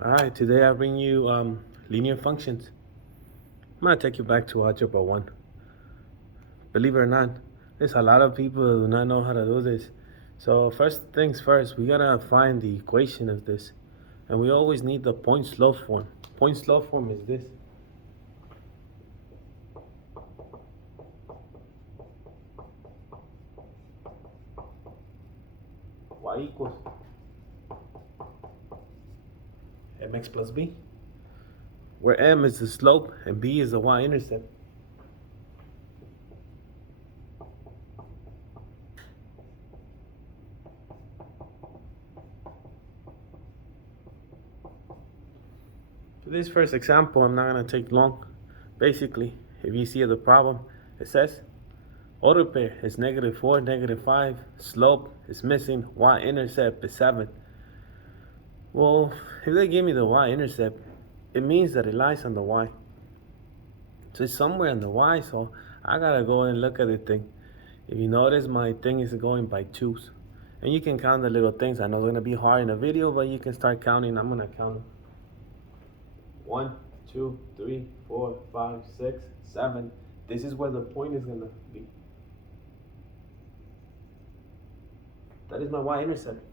Alright, today I bring you linear functions. I'm gonna take you back to Algebra 1. Believe it or not, there's a lot of people who do not know how to do this. So first things first, we gotta find the equation of this. And we always need the point slope form. Point slope form is this. Y equals mx plus b, where m is the slope and b is the y-intercept. For this first example, I'm not going to take long. Basically, if you see the problem, it says order pair is -4, -5, slope is missing, y-intercept is 7. Well, if they give me the y-intercept, it means that it lies on the y. So it's somewhere on the y, so I gotta go and look at the thing. If you notice, my thing is going by 2's. And you can count the little things. I know it's gonna be hard in a video, but you can start counting. I'm gonna count them. 1, 2, 3, 4, 5, 6, 7. This is where the point is gonna be. That is my y-intercept.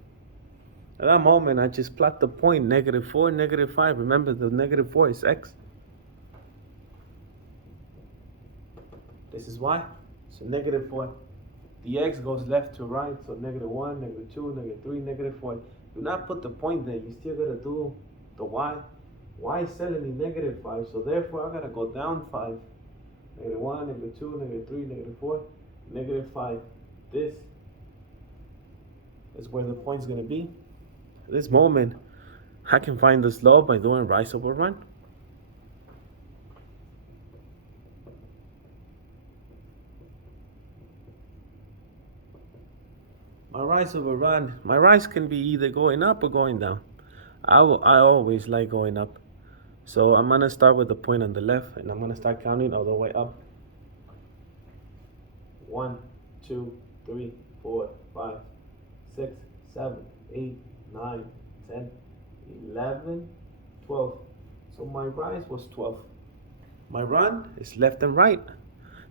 At that moment, I just plot the point, -4, -5. Remember, the -4 is x. This is y, so -4. The x goes left to right, so -1, -2, -3, -4. Do not put the point there. You still gotta do the y. Y is telling me -5, so therefore I gotta go down 5. -1, -2, -3, -4, -5. This is where the point's gonna be. At this moment, I can find the slope by doing rise over run. My rise can be either going up or going down. I always like going up. So I'm gonna start with the point on the left, and I'm gonna start counting all the way up. 1, 2, 3, 4, 5, 6, 7, 8, 9, 10, 11, 12. So my rise was 12. My run is left and right.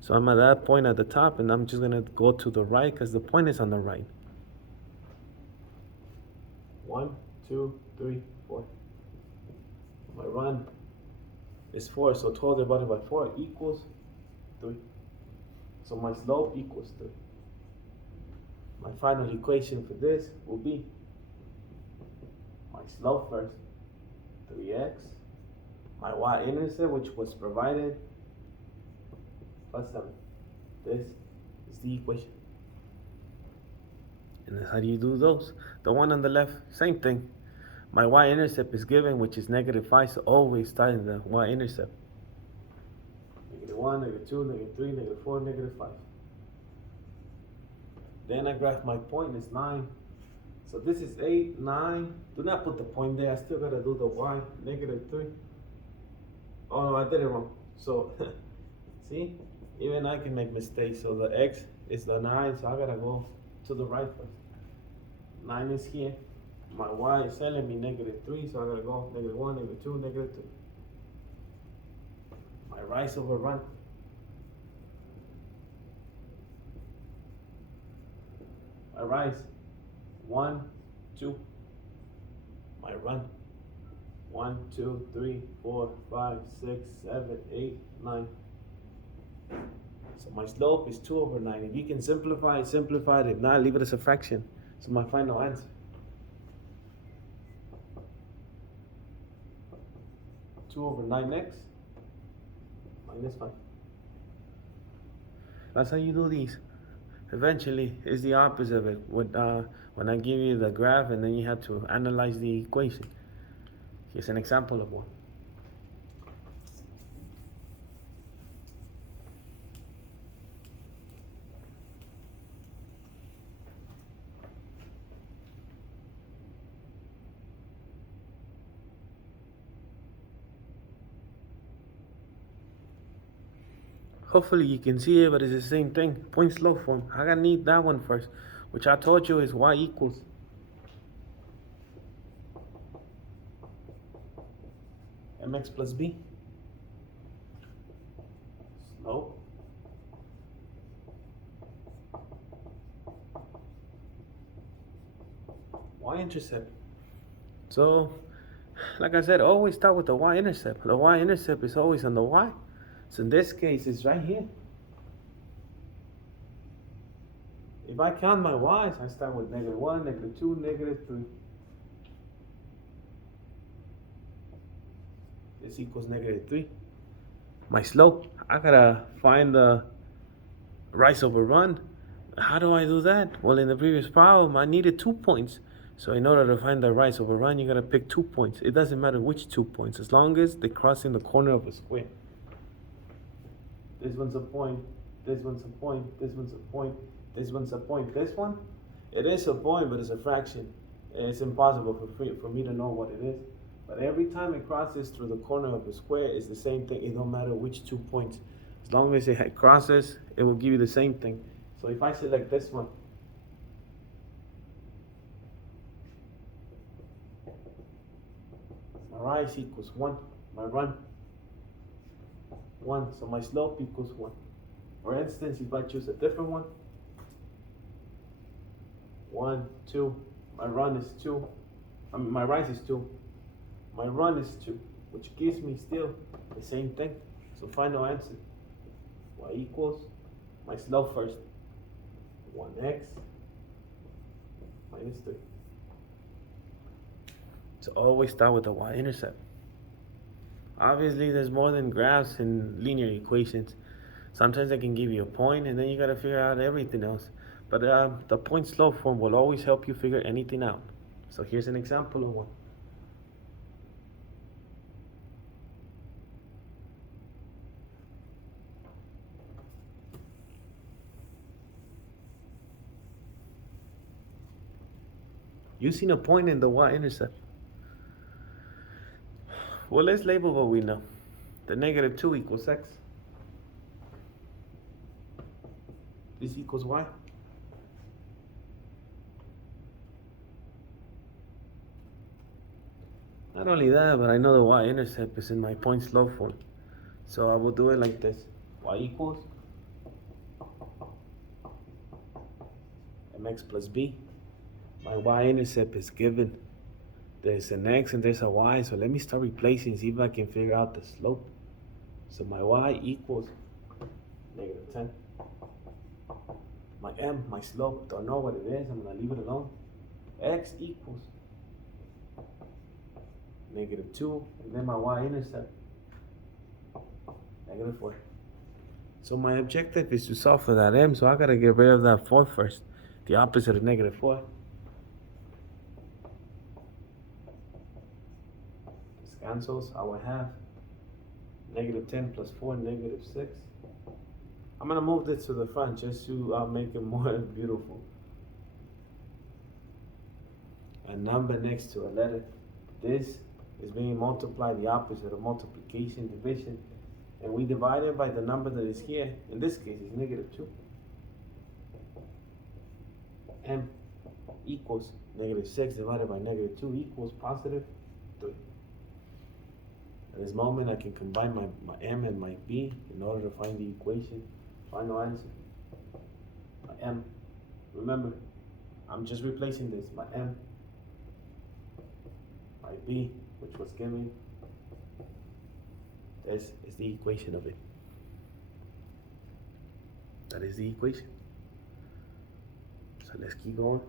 So I'm at that point at the top, and I'm just gonna go to the right because the point is on the right. 1, 2, 3, 4. My run is 4, so 12 divided by 4 equals 3. So my slope equals 3. My final equation for this will be my slope first, 3x, my y-intercept, which was provided, plus 7. This is the equation. And how do you do those? The one on the left, same thing. My y-intercept is given, which is -5, so always start in the y-intercept. -1, -2, -3, -4, -5. Then I graph my point, it's 9. So this is 8, 9. Do not put the point there. I still gotta do the y, -3. Oh no, I did it wrong. So, see? Even I can make mistakes. So the x is the 9, so I gotta go to the right first. 9 is here. My y is telling me -3, so I gotta go -1, -2, -3. My rise over run. My rise, 1, 2. My run, 1, 2, 3, 4, 5, 6, 7, 8, 9. So my slope is 2 over 9. If you can simplify it, simplify it. If not, leave it as a fraction. So my final answer. 2 over 9x minus 5. That's how you do these. Eventually, it's the opposite of it. When I give you the graph and then you have to analyze the equation. Here's an example of one. Hopefully you can see it, but it's the same thing. Point slope form. I gotta need that one first, which I told you is y equals mx plus b. Slope. Y-intercept. So, like I said, always start with the y-intercept. The y-intercept is always on the y. So in this case, it's right here. If I count my y's, I start with -1, -2, -3. This equals -3. My slope, I gotta find the rise over run. How do I do that? Well, in the previous problem, I needed 2 points. So in order to find the rise over run, you gotta pick 2 points. It doesn't matter which 2 points, as long as they're crossing the corner of a square. This one's a point, this one's a point, this one's a point, this one's a point. This one, it is a point, but it's a fraction. It's impossible for me to know what it is. But every time it crosses through the corner of a square, it's the same thing. It don't matter which 2 points. As long as it crosses, it will give you the same thing. So if I select this one, my rise equals 1, my run 1, so my slope equals 1. For instance, if I choose a different one, 1, 2, my run is 2, my rise is 2, my run is 2, which gives me still the same thing. So final answer, y equals my slope first, 1x minus 3. So always start with the y-intercept. Obviously, there's more than graphs and linear equations. Sometimes I can give you a point, and then you gotta figure out everything else. But the point slope form will always help you figure anything out. So here's an example of one. Using a point in the y-intercept. Well, let's label what we know. The -2 equals x. This equals y. Not only that, but I know the y-intercept is in my point slope form. So I will do it like this. Y equals mx plus b. My y-intercept is given. There's an x and there's a y, so let me start replacing, see if I can figure out the slope. So my y equals -10. My m, my slope, don't know what it is, I'm gonna leave it alone. X equals -2, and then my y-intercept, -4. So my objective is to solve for that m, so I gotta get rid of that 4 first, the opposite of -4. This cancels, I will have -10 plus 4, -6. I'm gonna move this to the front just to make it more beautiful. A number next to a letter. This is being multiplied, the opposite of multiplication, division. And we divide it by the number that is here. In this case, it's -2. M equals -6 divided by -2 equals +3. At this moment, I can combine my m and my b in order to find the equation. Final answer. My m. Remember, I'm just replacing this. My m, my b, which was given. This is the equation of it. That is the equation. So let's keep going.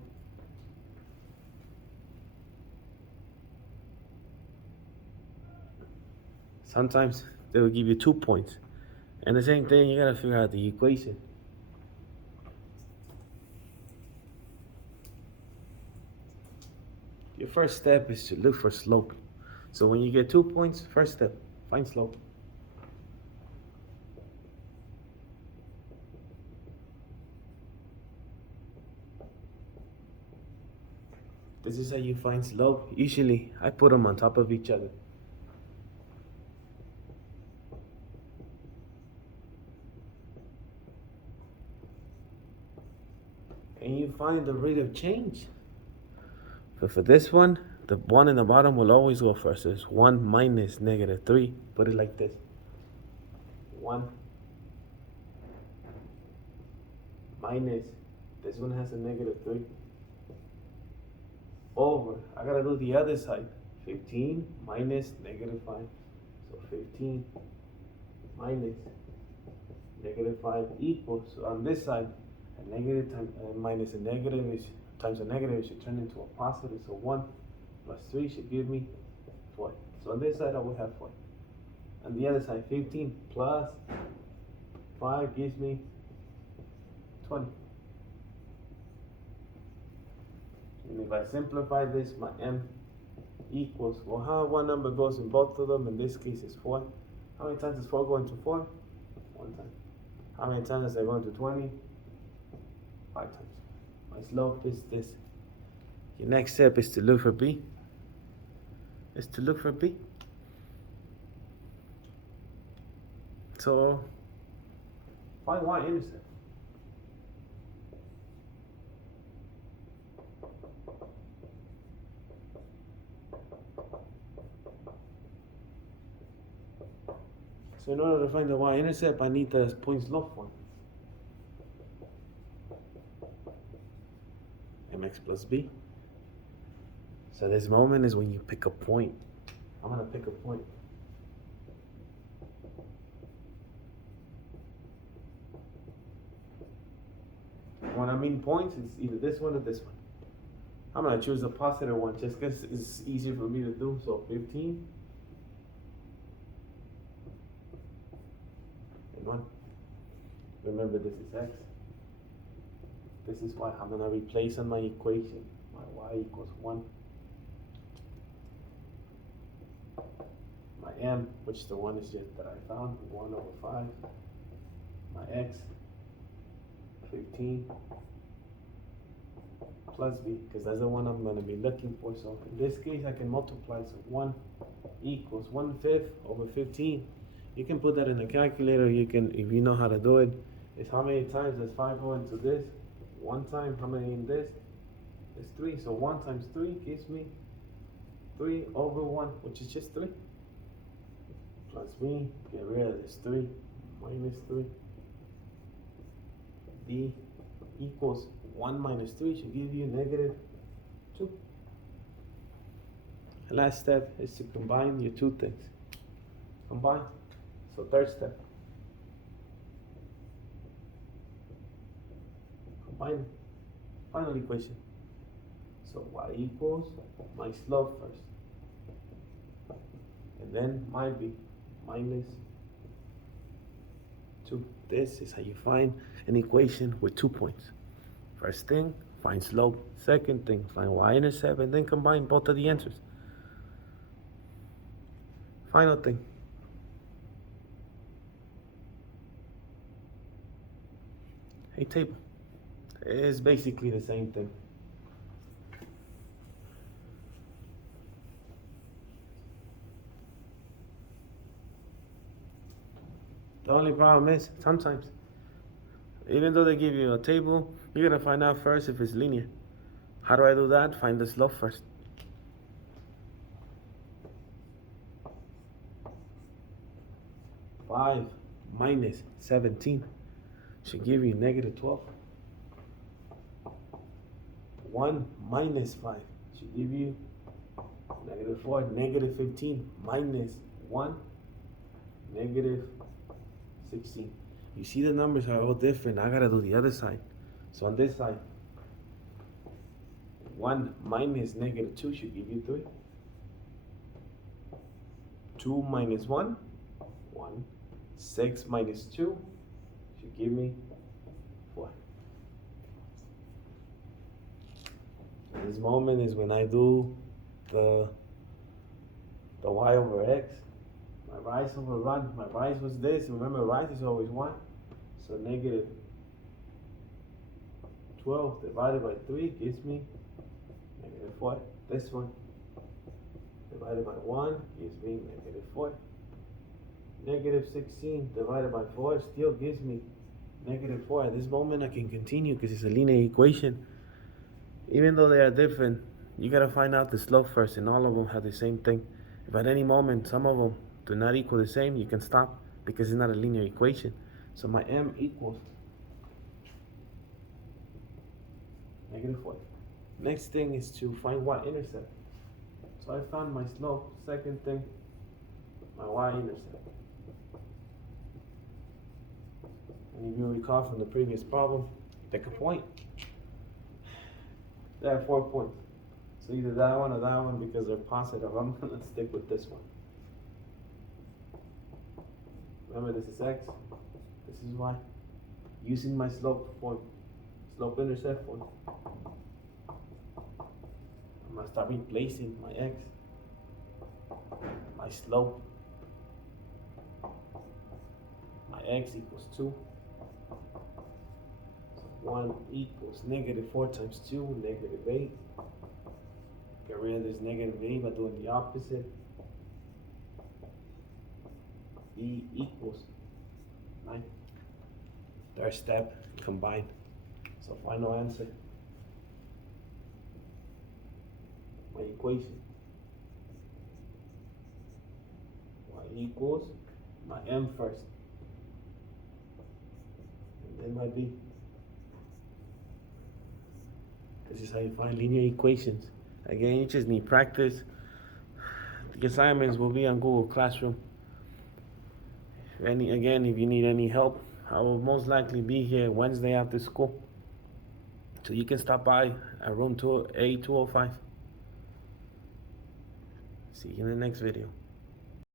Sometimes they will give you 2 points. And the same thing, you gotta figure out the equation. Your first step is to look for slope. So when you get 2 points, first step, find slope. This is how you find slope. Usually, I put them on top of each other. And you find the rate of change. But for this one, the one in the bottom will always go first. So it's 1 minus negative 3. Put it like this. 1 minus, this one has a negative 3, over, I gotta do the other side. 15 minus negative 5. So 15 minus negative 5 equals, so on this side, a negative minus a negative is, times a negative should turn into a positive. So 1 plus 3 should give me 4. So on this side I will have 4. On the other side, 15 plus 5 gives me 20. And if I simplify this, my m equals, well, how one number goes in both of them, in this case is 4. How many times does 4 go into 4? 1 time. How many times does it go into 20? 5 times. My slope is this. Your next step is to look for b. So, find y-intercept. So in order to find the y-intercept, I need the point-slope form. mx plus b. So this moment is when you pick a point. I'm going to pick a point. When I mean points, it's either this one or this one. I'm going to choose the positive one just because it's easier for me to do. So 15 and 1. Remember, this is x. This is why I'm going to replace on my equation. My y equals 1. My m, which the one is just that I found, 1 over 5. My x, 15 plus b, because that's the one I'm going to be looking for. So in this case, I can multiply. So 1 equals 1/5 over 15. You can put that in the calculator. You can, if you know how to do it. It's how many times does 5 go into this? 1 time. How many in this? It's 3. So 1 times 3 gives me 3 over 1, which is just 3. Plus b, get rid of this 3, minus 3. b equals 1 minus 3 should give you negative 2. The last step is to combine your two things. Combine. So third step. Combine. Final equation. So y equals my slope first. And then my b minus 2. This is how you find an equation with 2 points. First thing, find slope. Second thing, find y-intercept, and then combine both of the answers. Final thing. A table. It's basically the same thing. The only problem is, sometimes, even though they give you a table, you're going to find out first if it's linear. How do I do that? Find the slope first. Five minus 17 should give you negative 12. 1 minus 5 should give you negative 4. Negative 15 minus 1, negative 16. You see the numbers are all different. I gotta do the other side. So on this side, 1 minus negative 2 should give you 3. 2 minus 1, 1. 6 minus 2 should give me 4. This moment is when I do the y over x. My rise over run. My rise was this. Remember, rise is always 1. So negative 12 divided by 3 gives me negative 4. This one divided by 1 gives me negative 4. Negative 16 divided by 4 still gives me negative 4. At this moment I can continue because it's a linear equation. Even though they are different, you gotta find out the slope first, and all of them have the same thing. If at any moment some of them do not equal the same, you can stop because it's not a linear equation. So my m equals -4. Next thing is to find y-intercept. So I found my slope. Second thing, my y-intercept. And if you recall from the previous problem, pick a point. There are 4 points. So either that one or that one because they're positive. I'm gonna stick with this one. Remember, this is x, this is y. Using my slope form, slope-intercept form, I'm gonna start replacing my x, my slope, my x equals 2. So 1 equals -4 times 2, -8. Get rid of this -8 by doing the opposite. E equals 9. Third step, combine. So final answer, my equation, y equals my m first, and then my b. This is how you find linear equations. Again, you just need practice. The assignments will be on Google Classroom. If you need any help, I will most likely be here Wednesday after school. So you can stop by at room A205. See you in the next video.